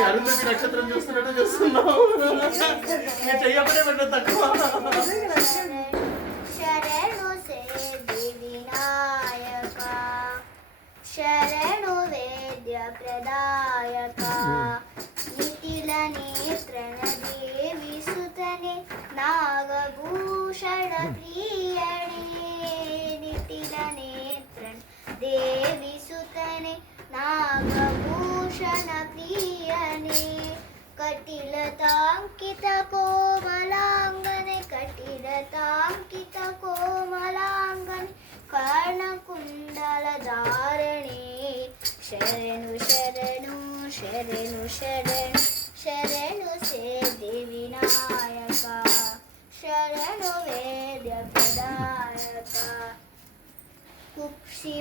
అరుంధతి నక్షత్రం చూస్తున్నట్టు చూస్తున్నావు. చెయ్యబడే పెట్ట తక్కువ. శరణు సిద్ధి వినాయక శరణు వేద్య ప్రదాయక నిఖిల నేత్రణ దేవి సుతనే నాగభూషణ ప్రియణే నిఖిల నేత్రణ దేవి సుతనే నాగభూషణ ప్రియణే కటిలతాంకిత కోమలాంగనే కటిలతాంకిత కోమలాంగనే కర్ణకుండల ధారణే శరణు శరణు శరణు శరణు శరణు సిద్ధి వినాయక శరణు వేద్య ప్రదాయక కుక్షి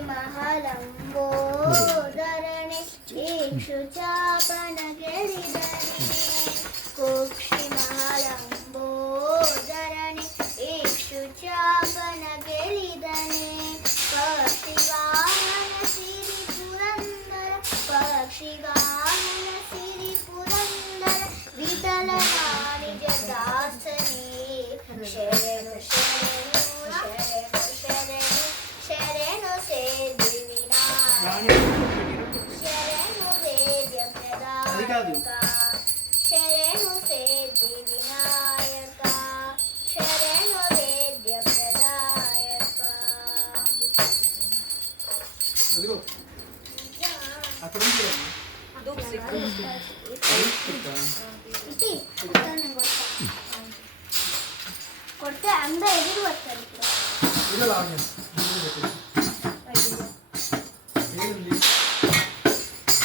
మహలంబోదరణే ఇక్షుచాపన గిరిధరణే కుక్షి మహలంబోదరణే ఇక్షుచాపన గిరిధరణే పక్షివాహన సిరి పురందర పక్షివాహన సిరి పురందర విఠల నిజ దాసనే శరణు శరణు శరణు శరణు శరణు సిద్ధి వినాయక శరణు వేద్య ప్రదాయక శరణు సిద్ధి వినాయక శరణు వేద్య ప్రదాయక కొడితే అందరూ ఎదురు వస్తారు.